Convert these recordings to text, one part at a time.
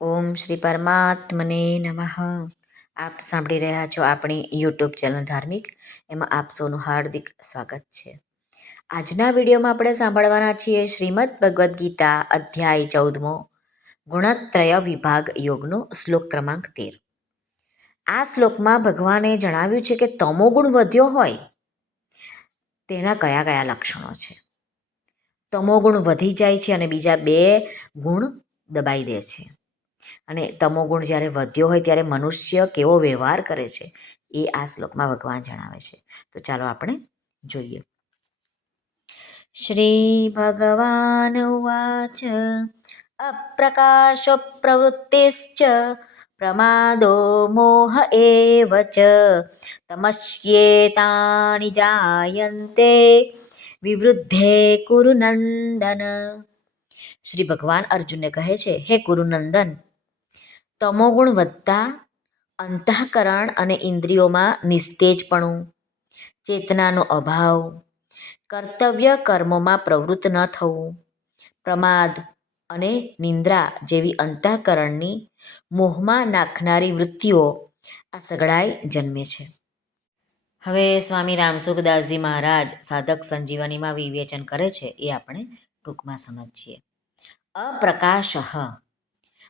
ઓમ શ્રી પરમાત્મને નમઃ. આપ સાંભળી રહ્યા છો આપણી યુટ્યુબ ચેનલ ધાર્મિક. એમાં આપ સૌનું હાર્દિક સ્વાગત છે. આજના વિડીયોમાં આપણે સાંભળવાના છીએ શ્રીમદ ભગવદ્ ગીતા અધ્યાય ચૌદમો, ગુણત્રય વિભાગ યોગનો શ્લોક ક્રમાંક તેર. આ શ્લોકમાં ભગવાને જણાવ્યું છે કે તમોગુણ વધ્યો હોય, તેના કયા કયા લક્ષણો છે? તમોગુણ વધી જાય છે અને બીજા બે ગુણ દબાઈ દે છે. અને તમોગુણ જ્યારે વધ્યો હોય ત્યારે મનુષ્ય કેવો વ્યવહાર કરે છે એ આ શ્લોકમાં ભગવાન જણાવે છે. તો ચાલો આપણે જોઈએ. શ્રી ભગવાન ઉવાચ અપ્રકાશો પ્રવૃત્તિશ્ચ પ્રમાદો મોહ એવ ચ જાયંતે જાયન્તે વિવૃદ્ધે કુરુનંદન શ્રી ભગવાન અર્જુનને કહે છે, હે કુરુનંદન તમોગુણ વધતા, અંતઃકરણ અને ઇન્દ્રિયોમાં નિસ્તેજપણું, ચેતનાનો અભાવ, કર્તવ્ય કર્મોમાં પ્રવૃત્ત ન થવું, પ્રમાદ અને નિંદ્રા જેવી અંતઃકરણની મોહમાં નાખનારી વૃત્તિઓ આ સગડાઈ જન્મે છે. હવે સ્વામી રામસુખદાસજી મહારાજ સાધક સંજીવનીમાં વિવેચન કરે છે એ આપણે ટૂંકમાં સમજીએ. અપ્રકાશ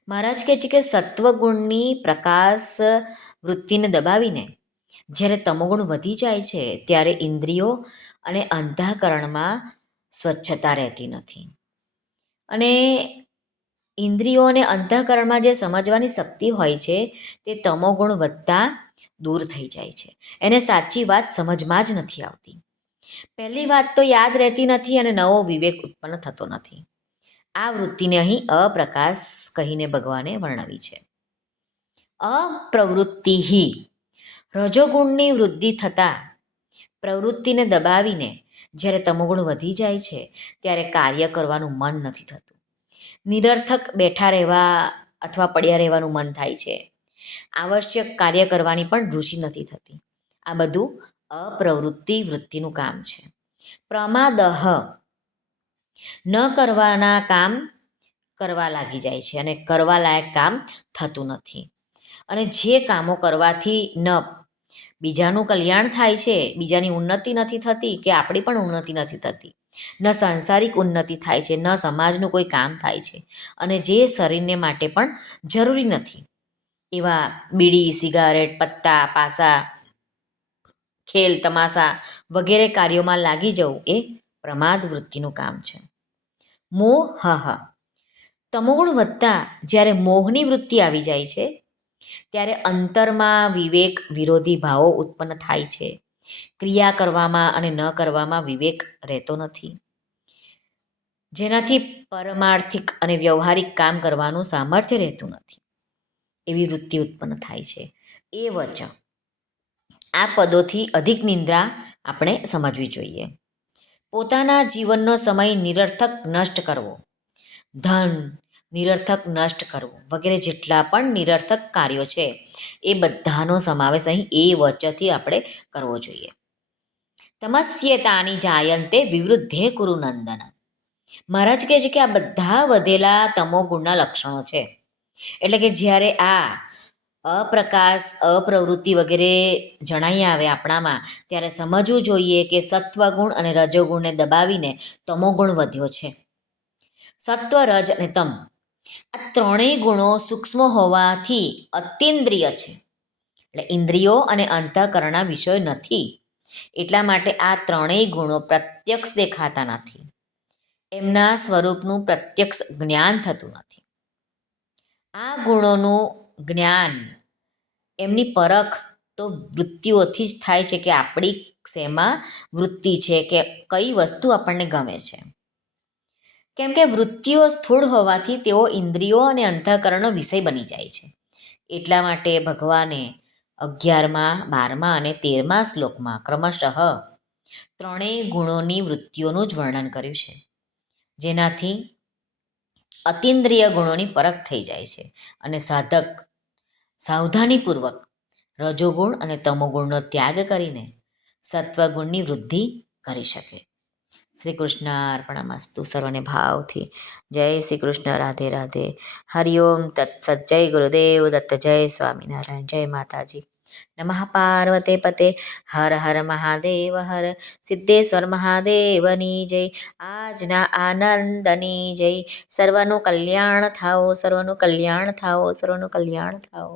મહારાજ કહે છે કે સત્વગુણની પ્રકાશ વૃત્તિને દબાવીને જ્યારે તમોગુણ વધી જાય છે, ત્યારે ઇન્દ્રિયો અને અંધાકરણમાં સ્વચ્છતા રહેતી નથી. અને ઇન્દ્રિયો અને અંતઃકરણમાં જે સમજવાની શક્તિ હોય છે, તે તમોગુણ વધતા દૂર થઈ જાય છે. એને સાચી વાત સમજમાં જ નથી આવતી. પહેલી વાત તો યાદ રહેતી નથી અને નવો વિવેક ઉત્પન્ન થતો નથી. આ વૃત્તિને અહીં અપ્રકાશ કહીને ભગવાને વર્ણવી છે. અપ્રવૃત્તિ રજોગુણની વૃદ્ધિ થતાં પ્રવૃત્તિને દબાવીને જ્યારે તમોગુણ વધી જાય છે, ત્યારે કાર્ય કરવાનું મન નથી થતું. નિરર્થક બેઠા રહેવા અથવા પડ્યા રહેવાનું મન થાય છે. આવશ્યક કાર્ય કરવાની પણ રુચિ નથી થતી. આ બધું અપ્રવૃત્તિ વૃત્તિનું કામ છે. પ્રમાદહ. ન કરવાના કામ કરવા લાગી જાય છે અને કરવા લાયક કામ થતું નથી. અને જે કામો કરવાથી ન બીજાનું કલ્યાણ થાય છે, બીજાની ઉન્નતિ નથી થતી કે આપણી પણ ઉન્નતિ નથી થતી. ન સાંસારિક ઉન્નતિ થાય છે, ન સમાજનું કોઈ કામ થાય છે. અને જે શરીરને માટે પણ જરૂરી નથી. એવા બીડી, સિગારેટ, પત્તા, પાસા, ખેલ, તમાશા વગેરે કાર્યોમાં લાગી જવું એ પ્રમાદ વૃત્તિનું કામ છે. મોહ. હ તમોગુણ વધતા જ્યારે મોહની વૃત્તિ આવી જાય છે, ત્યારે અંતરમાં વિવેક વિરોધી ભાવો ઉત્પન્ન થાય છે. ક્રિયા કરવામાં અને ન કરવામાં વિવેક રહેતો નથી. જેનાથી પરમાર્થિક અને વ્યવહારિક કામ કરવાનું સામર્થ્ય રહેતું નથી. એવી વૃત્તિ ઉત્પન્ન થાય છે. એ વચ. આ પદોથી અધિક નિંદ્રા આપણે સમજવી જોઈએ. પોતાના જીવનનો સમય નિરર્થક નષ્ટ કરવો. ધન નિરર્થક નષ્ટ કરવું વગેરે જેટલા પણ નિરર્થક કાર્યો છે, એ બધાનો સમાવેશ અહીં એ વચથી આપણે કરવો જોઈએ. તમસ્યતાની જાયંતે વિવૃદ્ધે કુરુનંદન મહારાજ કહે છે કે આ બધા વધેલા તમોગુણના લક્ષણો છે. એટલે કે જ્યારે આ અપ્રકાશ, અપ્રવૃત્તિ વગેરે જણાઈ આવે આપણામાં, ત્યારે સમજવું જોઈએ કે સત્વગુણ અને રજોગુણને દબાવીને તમોગુણ વધ્યો છે. સત્વ, રજ અને તમ. આ ત્રણેય ગુણો સૂક્ષ્મ હોવાથી અતિન્દ્રિય છે. એટલે ઇન્દ્રિયો અને અંતઃકરણના વિષય નથી. એટલા માટે આ ત્રણેય ગુણો પ્રત્યક્ષ દેખાતા નથી. એમના સ્વરૂપનું પ્રત્યક્ષ જ્ઞાન થતું નથી. આ ગુણોનું જ્ઞાન એમની પરખ તો વૃત્તિઓથી જ થાય છે કે આપણી શેમાં વૃત્તિ છે કે કઈ વસ્તુ આપણને ગમે છે. કેમ કે વૃત્તિઓ સ્થૂળ હોવાથી તેઓ ઇન્દ્રિયો અને અંતઃકરણનો વિષય બની જાય છે. એટલા માટે ભગવાને અગિયારમાં, બારમા અને તેરમા શ્લોકમાં ક્રમશઃ ત્રણેય ગુણોની વૃત્તિઓનું જ વર્ણન કર્યું છે. જેનાથી અતિન્દ્રિય ગુણોની પરખ થઈ જાય છે અને સાધક સાવધાનીપૂર્વક રજોગુણ અને તમોગુણનો ત્યાગ કરીને સત્વગુણની વૃદ્ધિ કરી શકે. શ્રી કૃષ્ણ અર્પણમસ્તુ સર્વને ભાવથી. જય શ્રી કૃષ્ણ રાધે રાધે. હરિઓમ તત્સત જય ગુરુદેવ દત્ત. જય સ્વામિનારાયણ. જય માતાજી. નમઃ પાર્વતે પતે હર હર મહાદેવ હર સિદ્ધેશ્વર મહાદેવની જય આજના આનંદની જય સર્વનું કલ્યાણ થાઓ સર્વનું કલ્યાણ થાઓ સર્વનું કલ્યાણ થાઓ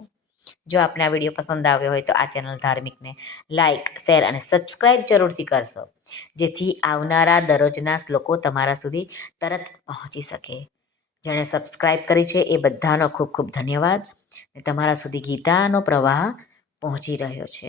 જો આપને આ વીડિયો પસંદ આવ્યો હોય તો આ ચેનલ ધાર્મિકને લાઇક શેર અને સબસ્ક્રાઈબ જરૂરથી કરશો, જેથી આવનારા દરરોજના શ્લોકો તમારા સુધી તરત પહોંચી શકે. જેણે સબસ્ક્રાઈબ કરી છે એ બધાનો ખૂબ ખૂબ ધન્યવાદ. તમારા સુધી ગીતાનો પ્રવાહ પહોંચી રહ્યો છે.